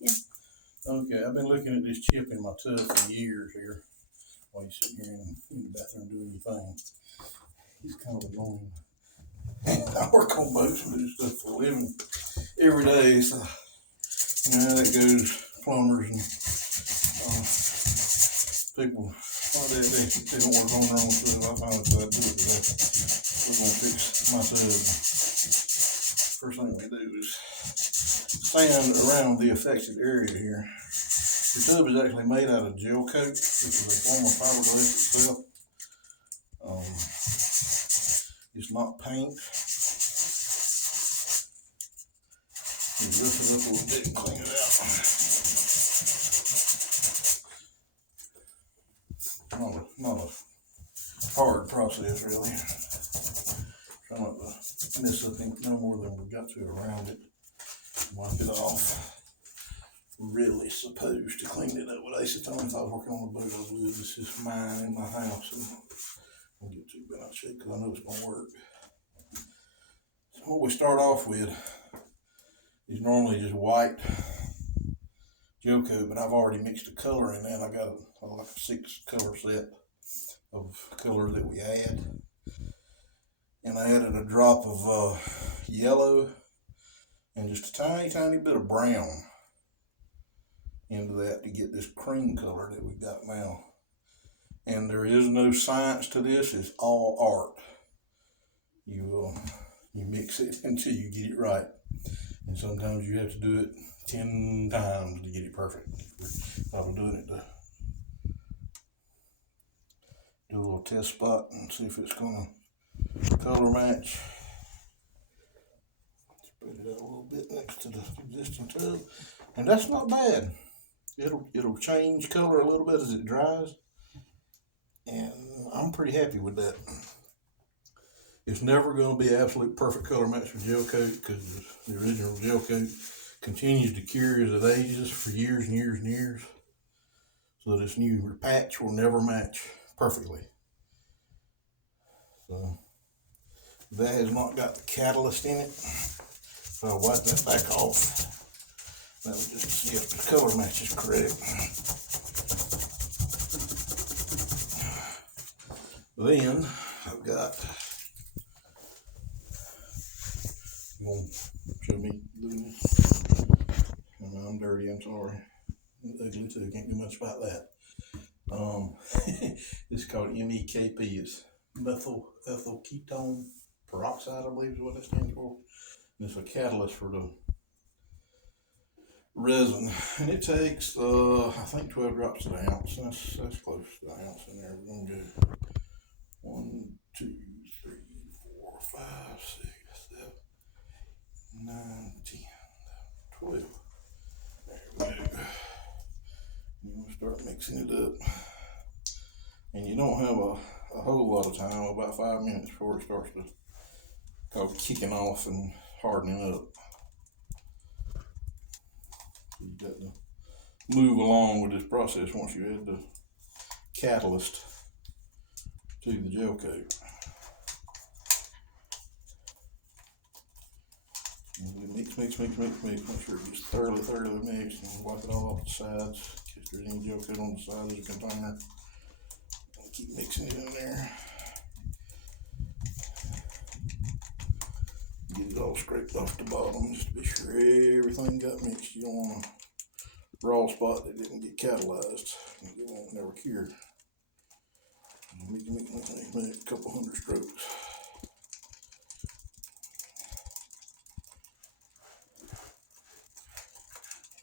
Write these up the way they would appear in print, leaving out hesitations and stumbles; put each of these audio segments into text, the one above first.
Yeah. Okay, I've been looking at this chip in my tub for years here while you're sitting here in the bathroom doing your thing. He's kind of annoying. I work on boats and do stuff for a living every day, so that goes plumbers and people. Well, they don't work on their own tub. I finally decided to do it today. We're gonna fix my tub. First thing we do is sand around the affected area here. The tub is actually made out of gel coat, which is a form of fiberglass itself. It's not paint. You lift it up a little bit and clean it out. Not a hard process, really. Try not to mess up ink no more than we've got to around it. Wipe it off. Really supposed to clean it up with acetone. If I was working on the boat, I would. This is mine in my house, and I don't get too bad on shit because I know it's gonna work. So what we start off with is normally just white gel coat, but I've already mixed a color in that. I got like a 6 color set of color that we add, and I added a drop of yellow and just a tiny bit of brown into that to get this cream color that we got now. And there is no science to this, it's all art. You mix it until you get it right. And sometimes you have to do it 10 times to get it perfect. I was doing it to do a little test spot and see if it's gonna color match. Spread it out a little bit next to the existing tub. And that's not bad. It'll change color a little bit as it dries, and I'm pretty happy with that. It's never going to be absolute perfect color match with gel coat because the original gel coat continues to cure as it ages for years and years and years. So this new patch will never match perfectly. So that has not got the catalyst in it. So I'll wipe that back off. That was just to see if the color match is correct. Then I've got, you want to show me doing this? I'm dirty, I'm sorry. I'm ugly too, can't do much about that. It's called MEKP, it's methyl ketone peroxide, I believe is what it stands for. And it's a catalyst for the resin, and it takes I think 12 drops to the ounce. That's close to the ounce in there. We're gonna go 1, 2, 3, 4, 5, 6, 7, 9, 10, 12. There we go. You're gonna start mixing it up, and you don't have a whole lot of time, about 5 minutes before it starts to called kicking off and hardening up. You got to move along with this process once you add the catalyst to the gel coat. And we mix, make sure it gets thoroughly mixed, and wipe it all off the sides. If there's any gel coat on the side of the container, and keep mixing it in there. Get it all scraped off the bottom just to be sure everything got mixed. You don't want a raw spot that didn't get catalyzed. It won't never cure. Make a couple hundred strokes.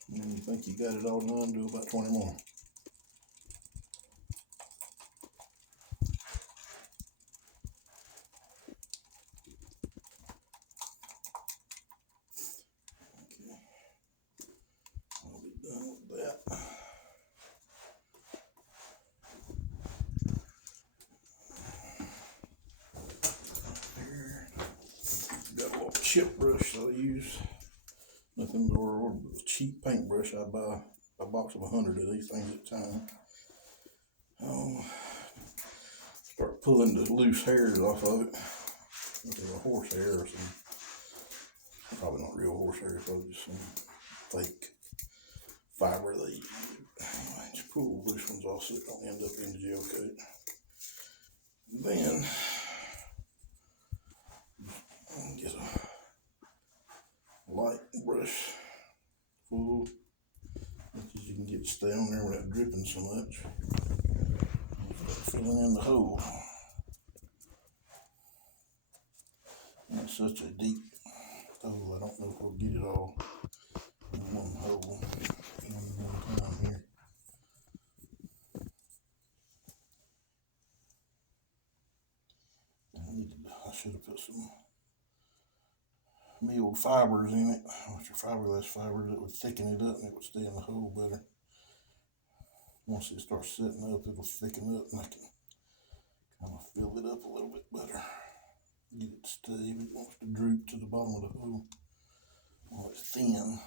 And when you think you got it all done, do about 20 more. Chip brush that I use, nothing more a cheap paintbrush. I buy a box of 100 of these things at a time. Start pulling the loose hairs off of it. There's a horse hair or some, probably not real horse hair, probably just some fake fiber they use. Anyway, just pull the loose ones off so it don't end up in the gel coat. Then get a light brush full, as you can get to stay on there without dripping so much. Filling in the hole. And it's such a deep hole, I don't know if we'll get it all in one hole in one time here. I should have put some milled fibers in it, which are fiberglass fibers that would thicken it up and it would stay in the hole better. Once it starts setting up, it'll thicken up and I can kind of fill it up a little bit better. Get it to stay if it wants to droop to the bottom of the hole while it's thin.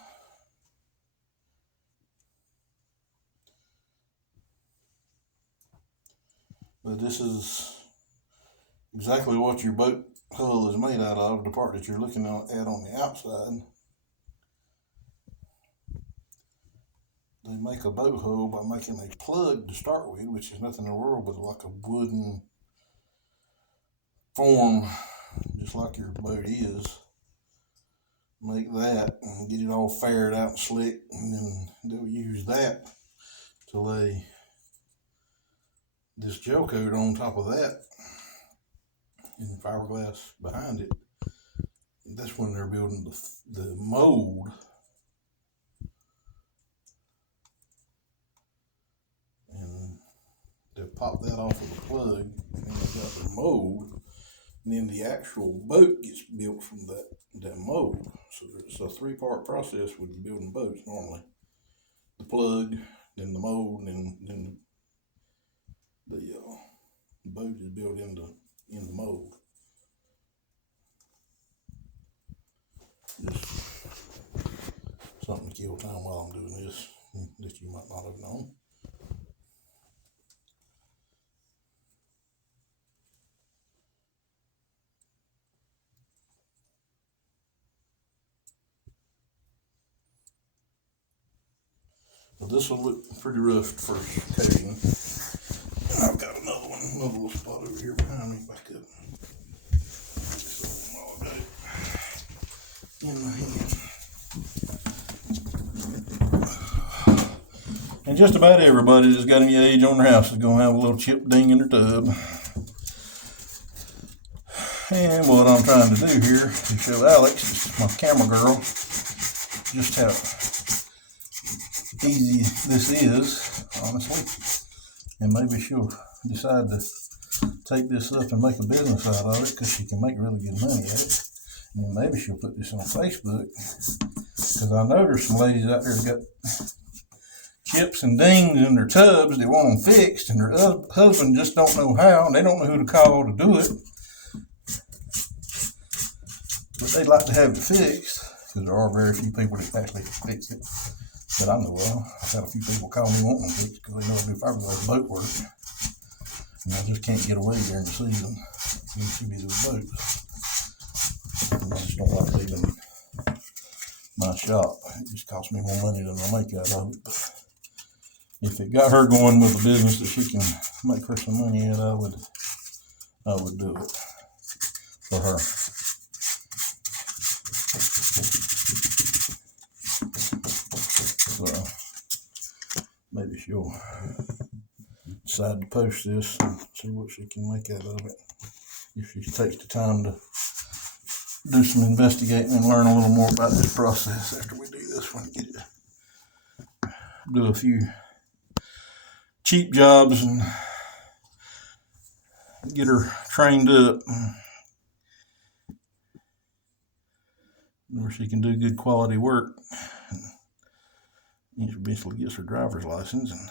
But this is exactly what your boat hull is made out of, the part that you're looking at on the outside. They make a boat hull by making a plug to start with, which is nothing in the world but like a wooden form, just like your boat is. Make that and get it all faired out and slick, and then they'll use that to lay this gel coat on top of that and fiberglass behind it. That's when they're building the mold. And they'll pop that off of the plug and they've got the mold. And then the actual boat gets built from that mold. So it's a three-part process with building boats normally. The plug, then the mold, and then the boat is built in the mold. Just something to kill time while I'm doing this that you might not have known. Well, this will look pretty rough first coating. I've got another little spot over here behind me. Back up. I'll get it in my hand. And just about everybody that's got any age on their house is going to have a little chip ding in their tub. And what I'm trying to do here is show Alex, my camera girl, just how easy this is, honestly. And maybe she'll decide to take this up and make a business out of it because she can make really good money at it. And then maybe she'll put this on Facebook, because I know there's some ladies out there that got chips and dings in their tubs. They want them fixed, and their husband just don't know how, and they don't know who to call to do it. But they'd like to have it fixed, because there are very few people that actually fix it that I know of. I've had a few people call me wanting them fixed because they know I do fiberglass boat work, and I just can't get away during the season. You see me do boats. And I just don't like leaving my shop. It just costs me more money than I make out of it. But if it got her going with a business that she can make her some money at, I would do it for her. So maybe she'll decide to post this and see what she can make out of it if she takes the time to do some investigating and learn a little more about this process after we do this one. Do a few cheap jobs and get her trained up where she can do good quality work. And she eventually gets her driver's license, and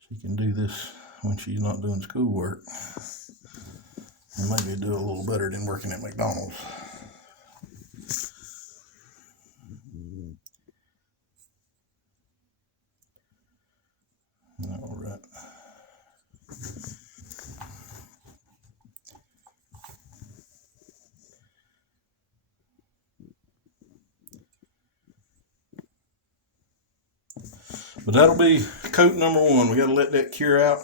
she can do this when she's not doing schoolwork. And maybe do a little better than working at McDonald's. All right. But that'll be coat number 1. We got to let that cure out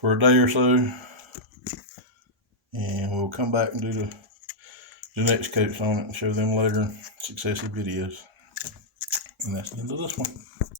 for a day or so, and we'll come back and do the next coats on it and show them later in successive videos. And that's the end of this one.